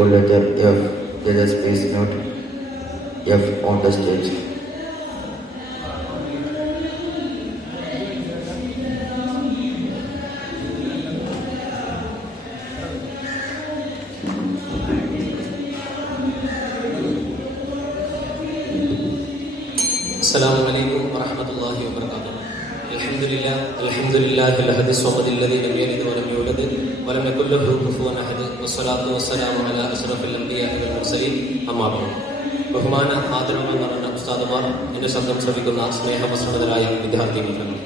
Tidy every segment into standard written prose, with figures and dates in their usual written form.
full letter F. Judges, please note F on the stage. السلام عليكم ورحمة الله وبركاته. الحمد لله الأحد الصمد الذي لم يلد ولم يولد ولم يكن له كفوا أحد والصلاة والسلام على أشرف الأنبياء والمرسلين أما بعد. ബഹുമാന ആദരവ് നിറഞ്ഞ ഉസ്താദുമാർ, എന്റെ ശബ്ദം ശ്രവിക്കുന്ന സ്നേഹവസ്ത്രതരായ വിദ്യാർത്ഥി മിത്രങ്ങൾ,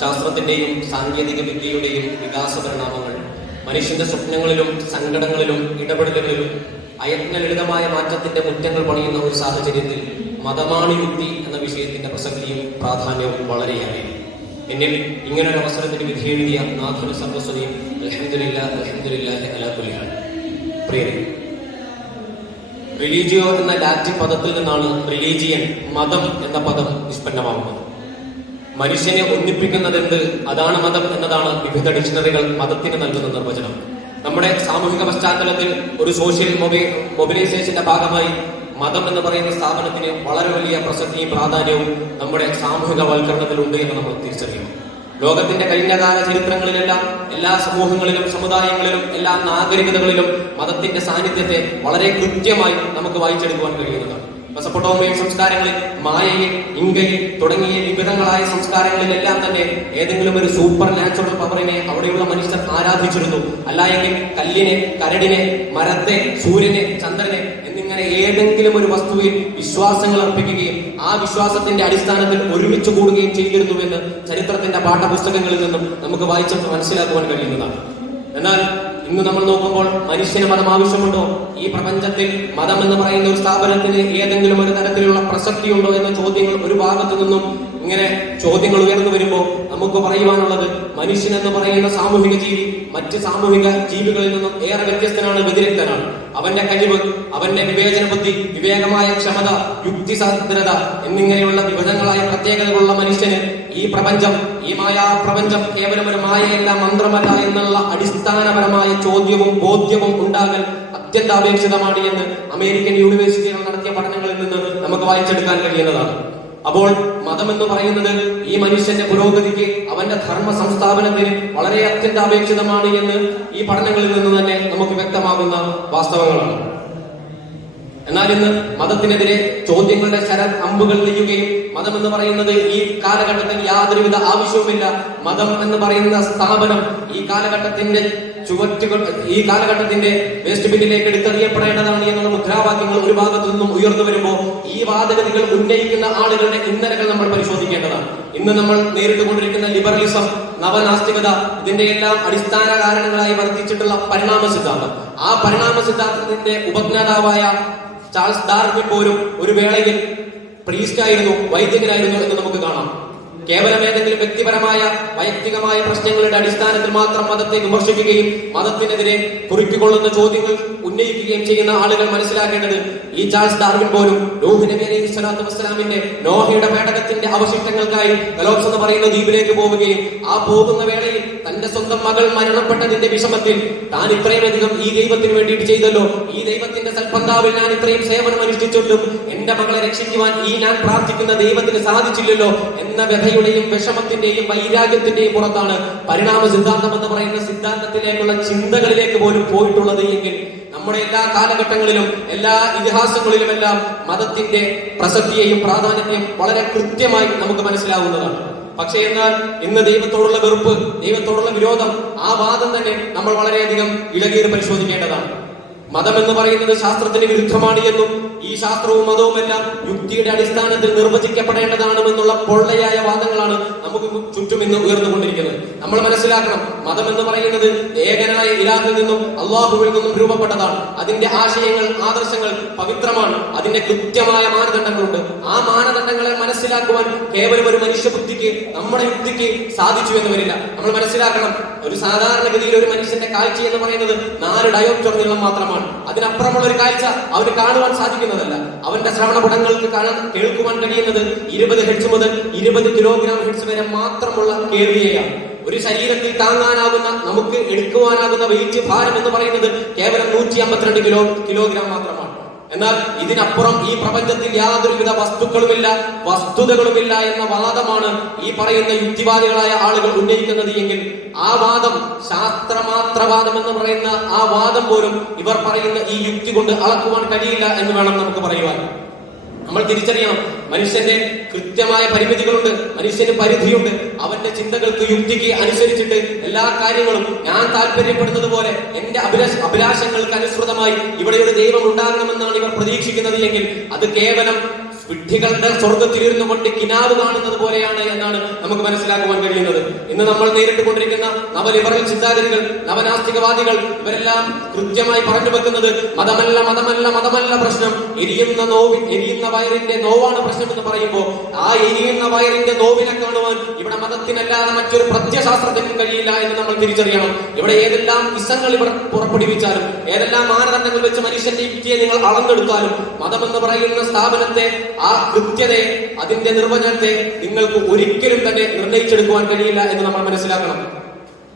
ശാസ്ത്രത്തിന്റെയും സാങ്കേതിക വിദ്യയുടെയും വികാസ പരിണാമങ്ങൾ മനുഷ്യന്റെ സ്വപ്നങ്ങളിലും സങ്കടങ്ങളിലും ഇടപെടലുകളിലും അയജ്ഞ ലളിതമായ മാറ്റത്തിന്റെ മുറ്റങ്ങൾ പണിയുന്ന ഒരു സാഹചര്യത്തിൽ മതമാണ് യുക്തി എന്ന വിഷയത്തിന്റെ പ്രസക്തിയും പ്രാധാന്യവും വളരെയേറെ. എന്നിൽ ഇങ്ങനൊരു അവസരത്തിന് വിധിയെഴുതിയ നാഥുൽ സർവസ്വതിയും അൽഹംദുലില്ലാഹി അലാ കുല്ലി ഹാൽ. പ്രിയരെ, റിലീജിയോ എന്ന ലാറ്റിൻ പദത്തിൽ നിന്നാണ് റിലീജിയൻ, മതം എന്ന പദം നിഷ്പന്നമാകുന്നത്. മനുഷ്യനെ ഒന്നിപ്പിക്കുന്നതെന്ത്, അതാണ് മതം എന്നതാണ് വിവിധ ഡിക്ഷണറികൾ മതത്തിന് നൽകുന്ന നിർവചനം. നമ്മുടെ സാമൂഹിക പശ്ചാത്തലത്തിൽ ഒരു സോഷ്യൽ മൊബിലൈസേഷന്റെ ഭാഗമായി മതം എന്ന് പറയുന്ന സ്ഥാപനത്തിന് വളരെ വലിയ പ്രസക്തിയും പ്രാധാന്യവും നമ്മുടെ സാമൂഹിക വൽക്കരണത്തിലുണ്ട് എന്ന് നമ്മൾ തിരിച്ചറിയണം. ലോകത്തിന്റെ കഴിഞ്ഞകാല ചരിത്രങ്ങളിലെല്ലാം എല്ലാ സമൂഹങ്ങളിലും സമുദായങ്ങളിലും എല്ലാ നാഗരികതകളിലും മതത്തിന്റെ സാന്നിധ്യത്തെ വളരെ കൃത്യമായി നമുക്ക് വായിച്ചെടുക്കുവാൻ കഴിയുന്നതാണ്. മെസപ്പൊട്ടോമിയൻ സംസ്കാരങ്ങളിൽ, മായയിൽ, ഇങ്കയിൽ തുടങ്ങിയ വിവിധങ്ങളായ സംസ്കാരങ്ങളിലെല്ലാം തന്നെ ഏതെങ്കിലും ഒരു സൂപ്പർ നാച്ചുറൽ പവറിനെ അവിടെയുള്ള മനുഷ്യർ ആരാധിച്ചിരുന്നു. അല്ലായെങ്കിൽ കല്ലിനെ, കരടിനെ, മരത്തെ, സൂര്യനെ, ചന്ദ്രനെ എന്നിങ്ങനെ ഏതെങ്കിലും ഒരു വസ്തുവിൽ വിശ്വാസങ്ങൾ അർപ്പിക്കുകയും ആ വിശ്വാസത്തിന്റെ അടിസ്ഥാനത്തിൽ ഒരുമിച്ച് കൂടുകയും ചെയ്തിരുന്നുവെന്ന് ചരിത്രത്തിന്റെ പാഠപുസ്തകങ്ങളിൽ നിന്നും നമുക്ക് വായിച്ച് മനസ്സിലാക്കുവാൻ കഴിയുന്നതാണ്. എന്നാൽ ഇന്ന് നമ്മൾ നോക്കുമ്പോൾ മനുഷ്യന് മതം ആവശ്യമുണ്ടോ? ഈ പ്രപഞ്ചത്തിൽ മതം എന്ന് പറയുന്ന ഒരു സ്ഥാപനത്തിന് ഏതെങ്കിലും ഒരു തരത്തിലുള്ള പ്രസക്തിയുണ്ടോ എന്ന ചോദ്യങ്ങൾ ഒരു ഭാഗത്തു നിന്നും ഇങ്ങനെ ചോദ്യങ്ങൾ ഉയർന്നു വരുമ്പോൾ നമുക്ക് പറയുവാനുള്ളത്, മനുഷ്യൻ എന്ന് പറയുന്ന സാമൂഹിക ജീവി മറ്റ് സാമൂഹിക ജീവികളിൽ നിന്നും ഏറെ വ്യത്യസ്തനാണ്, വ്യതിരിക്തനാണ്. അവന്റെ കഴിവ്, അവന്റെ വിവേചന ബുദ്ധി, വിവേകമായ ക്ഷമത, യുക്തിസാന്ദ്രത എന്നിങ്ങനെയുള്ള വിവിധങ്ങളായ പ്രത്യേകതകളുള്ള മനുഷ്യന് ഈ പ്രപഞ്ചം, ഈ മായാപ്രപഞ്ചം കേവലം ഒരു മായയല്ല, മന്ത്രമല്ല എന്നുള്ള അടിസ്ഥാനപരമായ ചോദ്യവും ബോധ്യവും ഉണ്ടാകൽ അത്യന്താപേക്ഷിതമാണ് എന്ന് അമേരിക്കൻ യൂണിവേഴ്സിറ്റികൾ നടത്തിയ പഠനങ്ങളിൽ നിന്ന് നമുക്ക് വായിച്ചെടുക്കാൻ കഴിയുന്നതാണ്. അപ്പോൾ മതം എന്ന് പറയുന്നത് ഈ മനുഷ്യന്റെ പുരോഗതിക്ക്, അവന്റെ ധർമ്മ സംസ്ഥാപനത്തിന് വളരെ അത്യന്താപേക്ഷിതമാണ് എന്ന് ഈ പഠനങ്ങളിൽ നിന്ന് തന്നെ നമുക്ക് വ്യക്തമാകുന്ന വാസ്തവങ്ങളാണ്. എന്നാൽ ഇന്ന് മതത്തിനെതിരെ ചോദ്യങ്ങളുടെ ശരം അമ്പുകൾ നെയ്യുകയും മതം എന്ന് പറയുന്നത് ഈ കാലഘട്ടത്തിൽ യാതൊരുവിധ ആവശ്യവുമില്ല, മതം എന്ന് പറയുന്ന സ്ഥാപനം ഈ കാലഘട്ടത്തിന്റെ ഈ കാലഘട്ടത്തിന്റെ വേസ്റ്റ് ബിന്നിലേക്ക് എടുത്തെറിയപ്പെടേണ്ടതാണ് എന്നുള്ള മുദ്രാവാക്യങ്ങൾ ഒരു ഭാഗത്തു നിന്നും ഉയർന്നു വരുമ്പോൾ ഈ വാദഗതികൾ ഉന്നയിക്കുന്ന ആളുകളുടെ ഇന്നലകൾ നമ്മൾ പരിശോധിക്കേണ്ടതാണ്. ഇന്ന് നമ്മൾ നേരിട്ടുകൊണ്ടിരിക്കുന്ന ലിബറലിസം, നവനാസ്തികത, ഇതിന്റെ എല്ലാം അടിസ്ഥാന കാരണങ്ങളായി വർദ്ധിച്ചിട്ടുള്ള പരിണാമ സിദ്ധാന്തം, ആ പരിണാമ സിദ്ധാന്തത്തിന്റെ ഉപജ്ഞാതാവായ ചാൾസ് ഡാർവിൻ പോലും ഒരു വേളയിൽ പ്രീസ്റ്റായിരുന്നു, വൈദികനായിരുന്നു എന്ന് നമുക്ക് കാണാം. കേവലം ഏതെങ്കിലും വ്യക്തിപരമായ വൈയക്തികമായ പ്രശ്നങ്ങളുടെ അടിസ്ഥാനത്തിൽ മാത്രം മതത്തെ വിമർശിക്കുകയും മതത്തിനെതിരെ കുറിക്കൊള്ളുന്ന ചോദ്യങ്ങൾ ഉന്നയിക്കുകയും ചെയ്യുന്ന ആളുകൾ മനസ്സിലാക്കേണ്ടത്, ഈ ചാൾസ് ഡാർവിൻ പോലും നൂഹ് നബി അലൈഹി സ്വലാത്തു വസ്സലാമിന്റെ നോഹയുടെ പേടകത്തിന്റെ അവശിഷ്ടങ്ങൾക്കായി ഗലോപ്സ് എന്ന് പറയുന്ന ദ്വീപിലേക്ക് പോവുകയും ആ പോകുന്ന വേളയിൽ തന്റെ സ്വന്തം മകൾ മരണപ്പെട്ടതിന്റെ വിഷമത്തിൽ താൻ ഇത്രയുമധികം ഈ ദൈവത്തിന് വേണ്ടിയിട്ട് ചെയ്തല്ലോ, ഈ ദൈവത്തിന്റെ സൽപന്താവിൽ ഞാൻ ഇത്രയും സേവനം അനുഷ്ഠിച്ചിട്ടും എന്റെ മകളെ രക്ഷിക്കുവാൻ ഈ ഞാൻ പ്രാർത്ഥിക്കുന്ന ദൈവത്തിന് സാധിച്ചില്ലല്ലോ എന്ന വ്യഥയുടെയും വിഷമത്തിന്റെയും വൈരാഗ്യത്തിന്റെയും പുറത്താണ് പരിണാമ സിദ്ധാന്തം എന്ന് പറയുന്ന സിദ്ധാന്തത്തിലേക്കുള്ള ചിന്തകളിലേക്ക് പോലും പോയിട്ടുള്ളത് എങ്കിൽ നമ്മുടെ എല്ലാ കാലഘട്ടങ്ങളിലും എല്ലാ ഇതിഹാസങ്ങളിലുമെല്ലാം മതത്തിന്റെ പ്രസക്തിയെയും പ്രാധാന്യത്തെയും വളരെ കൃത്യമായി നമുക്ക് മനസ്സിലാവുന്നതാണ്. പക്ഷേ എന്നാൽ ഇന്ന് ദൈവത്തോടുള്ള വെറുപ്പ്, ദൈവത്തോടുള്ള വിരോധം, ആ വാദം തന്നെ നമ്മൾ വളരെയധികം ഇളകീറി പരിശോധിക്കേണ്ടതാണ്. മതം എന്ന് പറയുന്നത് ശാസ്ത്രത്തിന് വിരുദ്ധമാണ് എന്നും ഈ ശാസ്ത്രവും മതവും എല്ലാം യുക്തിയുടെ അടിസ്ഥാനത്തിൽ നിർവചിക്കപ്പെടേണ്ടതാണെന്നുള്ള പൊള്ളയായ വാദങ്ങളാണ് നമുക്ക് ചുറ്റും ഇന്ന് ഉയർന്നുകൊണ്ടിരിക്കുന്നത്. നമ്മൾ മനസ്സിലാക്കണം, മതം എന്ന് പറയുന്നത് ഏകനായ ഇലാഹിൽ നിന്നും അള്ളാഹുവിൽ നിന്നും രൂപപ്പെട്ടതാണ്. അതിന്റെ ആശയങ്ങൾ, ആദർശങ്ങൾ പവിത്രമാണ്. അതിന്റെ കൃത്യമായ മാനദണ്ഡങ്ങളുണ്ട്. ആ മാനദണ്ഡങ്ങളെ മനസ്സിലാക്കുവാൻ കേവലം ഒരു മനുഷ്യ ബുദ്ധിക്ക്, നമ്മുടെ യുക്തിക്ക് സാധിച്ചു എന്ന് വരില്ല. നമ്മൾ മനസ്സിലാക്കണം, ഒരു സാധാരണഗതിയിൽ ഒരു മനുഷ്യന്റെ കാഴ്ച എന്ന് പറയുന്നത് 4 ഡയോപ്റ്റർ നീളം മാത്രമാണ്. അതിനപ്പുറമുള്ള ഒരു കാഴ്ച അവന് കാണുവാൻ സാധിക്കുന്നതല്ല. അവന്റെ ശ്രവണപുടങ്ങൾക്ക് കേൾക്കുവാൻ കഴിയുന്നത് 20 ഹെർട്സ് മുതൽ 20 കിലോഗ്രാം ഹെർട്സ് വരെ മാത്രമുള്ള കേൾവിയെയാണ്. ഒരു ശരീരത്തിൽ താങ്ങാനാകുന്ന, നമുക്ക് എടുക്കുവാനാകുന്ന വെയിറ്റ്, ഭാരം എന്ന് പറയുന്നത് കേവലം 152 കിലോഗ്രാം മാത്രമാണ്. എന്നാൽ ഇതിനപ്പുറം ഈ പ്രപഞ്ചത്തിൽ യാതൊരുവിധ വസ്തുക്കളുമില്ല, വസ്തുതകളുമില്ല എന്ന വാദമാണ് ഈ പറയുന്ന യുക്തിവാദികളായ ആളുകൾ ഉന്നയിക്കുന്നത് എങ്കിൽ ആ വാദം, ശാസ്ത്രമാത്രവാദം എന്ന് പറയുന്ന ആ വാദം പോലും ഇവർ പറയുന്ന ഈ യുക്തി കൊണ്ട് അളക്കുവാൻ കഴിയില്ല എന്ന് വേണം നമുക്ക് പറയുവാൻ. നമ്മൾ തിരിച്ചറിയണം, മനുഷ്യന്റെ കൃത്യമായ പരിമിതികളുണ്ട്, മനുഷ്യന് പരിധിയുണ്ട്. അവന്റെ ചിന്തകൾക്ക്, യുക്തിക്ക് അനുസരിച്ചിട്ട് എല്ലാ കാര്യങ്ങളും ഞാൻ താല്പര്യപ്പെടുന്നത് പോലെ, എന്റെ അഭിലാഷങ്ങൾക്ക് അനുസൃതമായി ഇവിടെ ഒരു ദൈവം ഉണ്ടാകണമെന്നാണ് ഇവർ പ്രതീക്ഷിക്കുന്നത് എങ്കിൽ അത് കേവലം വിഡ്ഢികളുടെ സ്വർഗത്തിലിരുന്നു കൊണ്ട് കിനാവ് കാണുന്നത് പോലെയാണ് എന്നാണ് നമുക്ക് മനസ്സിലാക്കുവാൻ കഴിയുന്നത്. ഇന്ന് നമ്മൾ നേരിട്ട് കൊണ്ടിരിക്കുന്ന നവലിബറൽ ചിന്താഗതികൾ, നവനാസ്തികവാദികൾ, ഇവരെല്ലാം കൃത്യമായി പറഞ്ഞു വെക്കുന്നത് മതമല്ല മതമല്ല മതമല്ല പ്രശ്നം, എരിയുന്ന വയറിന്റെ നോവാണ് പ്രശ്നം എന്ന് പറയുമ്പോൾ ആ എരിയുന്ന വയറിന്റെ നോവിനെ കാണുവാൻ ഇവിടെ മതത്തിനല്ലാതെ മറ്റൊരു പ്രത്യശാസ്ത്രത്തിനും കഴിയില്ല എന്ന് നമ്മൾ തിരിച്ചറിയണം. ഇവിടെ ഏതെല്ലാം ഇസങ്ങൾ ഇവർ പുറപ്പെടുവിച്ചാലും, ഏതെല്ലാം മാനദണ്ഡങ്ങൾ വെച്ച് മനുഷ്യന്റെ യുക്തിയെ നിങ്ങൾ അളന്നെടുത്താലും, മതമെന്ന് പറയുന്ന സ്ഥാപനത്തെ, ആ കൃത്യതയെ, അതിന്റെ നിർവചനത്തെ നിങ്ങൾക്ക് ഒരിക്കലും തന്നെ നിർണയിച്ചെടുക്കുവാൻ കഴിയില്ല എന്ന് നമ്മൾ മനസ്സിലാക്കണം.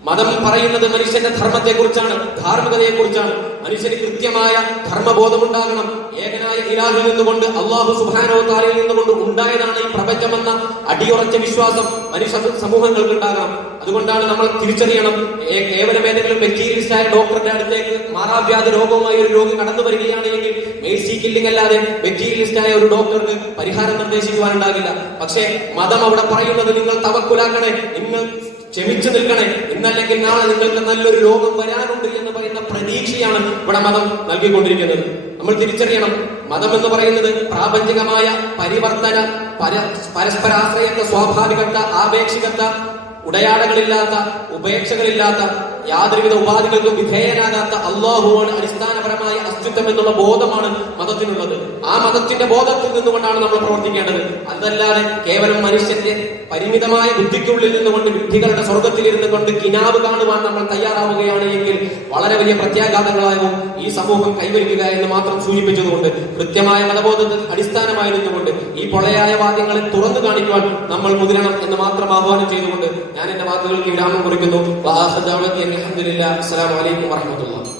മതം പറയുന്നത് മനുഷ്യന്റെ ധർമ്മത്തെ കുറിച്ചാണ്, ധാർമ്മികതയെ കുറിച്ചാണ്. മനുഷ്യന് കൃത്യമായ ധർമ്മബോധമുണ്ടാകണം. ഏകനായ ഇലാഹിൽ നിന്നുകൊണ്ട്, അല്ലാഹു സുബ്ഹാനഹു വ തആലയിൽ നിന്നുകൊണ്ട് ഉണ്ടായതാണ് ഈ പ്രപഞ്ചമെന്ന അടിയുറച്ച വിശ്വാസം മനുഷ്യ സമൂഹങ്ങൾക്ക് ഉണ്ടാകണം. അതുകൊണ്ടാണ് നമ്മൾ തിരിച്ചറിയണം, കേവലം ഏതെങ്കിലും മെറ്റീരിയലിസ്റ്റായ ഡോക്ടറുടെ അടുത്തേക്ക് മാറാവ്യാധി രോഗവുമായി ഒരു രോഗി കടന്നു വരികയാണ് എങ്കിൽ മേഴ്സി കില്ലിംഗ് അല്ലാതെ മെറ്റീരിയലിസ്റ്റായ ഒരു ഡോക്ടർക്ക് പരിഹാരം നിർദ്ദേശിക്കുവാനുണ്ടാകില്ല. പക്ഷേ മതം അവിടെ പറയുന്നത് നിങ്ങൾ തവക്കുലാക്കണേ, നിങ്ങൾ ക്ഷമിച്ചു നിൽക്കണേ, ഇന്നല്ലെങ്കിൽ നാളെ നിങ്ങൾക്ക് നല്ലൊരു രോഗം വരാനുണ്ട് എന്ന് പറയുന്ന പ്രതീക്ഷയാണ് ഇവിടെ മതം നൽകിക്കൊണ്ടിരിക്കുന്നത്. നമ്മൾ തിരിച്ചറിയണം, മതം എന്ന് പറയുന്നത് പ്രാപഞ്ചികമായ പരിവർത്തന, പരസ്പരാശ്രയത്വ, സ്വാഭാവികത, ആപേക്ഷികത, ഉടയാടകളില്ലാത്ത, ഉപേക്ഷകളില്ലാത്ത, യാതൊരുവിധ ഉപാധികൾക്കും വിധേയനാകാത്ത അല്ലാഹുവാണ് അടിസ്ഥാനപരമായ അസ്തിത്വം എന്നുള്ള ബോധമാണ് മതത്തിനുള്ളത്. ആ മതത്തിന്റെ ബോധത്തിൽ നിന്നുകൊണ്ടാണ് നമ്മൾ പ്രവർത്തിക്കേണ്ടത്. അതല്ലാതെ കേവലം മനുഷ്യന്റെ പരിമിതമായ ബുദ്ധിക്കുള്ളിൽ നിന്നുകൊണ്ട് വിഡ്ഢികളുടെ സ്വർഗത്തിലിരുന്നു കൊണ്ട് കിനാവ് കാണുവാൻ നമ്മൾ തയ്യാറാവുകയാണ് എങ്കിൽ വളരെ വലിയ പ്രത്യാഘാതങ്ങളാകും ഈ സമൂഹം കൈവരിക്കുക എന്ന് മാത്രം സൂചിപ്പിച്ചതുകൊണ്ട്, കൃത്യമായ മതബോധത്തിൽ അടിസ്ഥാനമായിരുന്നുകൊണ്ട് ഈ പൊള്ളയായ വാദ്യങ്ങളെ തുറന്നു കാണിക്കുവാൻ നമ്മൾ മുതിരണം എന്ന് മാത്രം ആഹ്വാനം ചെയ്തുകൊണ്ട് ഞാൻ എന്റെ വാക്കുകൾക്ക് വിരാമം കുറിക്കുന്നു. അസ്സലാമു അലൈക്കും വറഹ്മത്തുള്ളാഹി.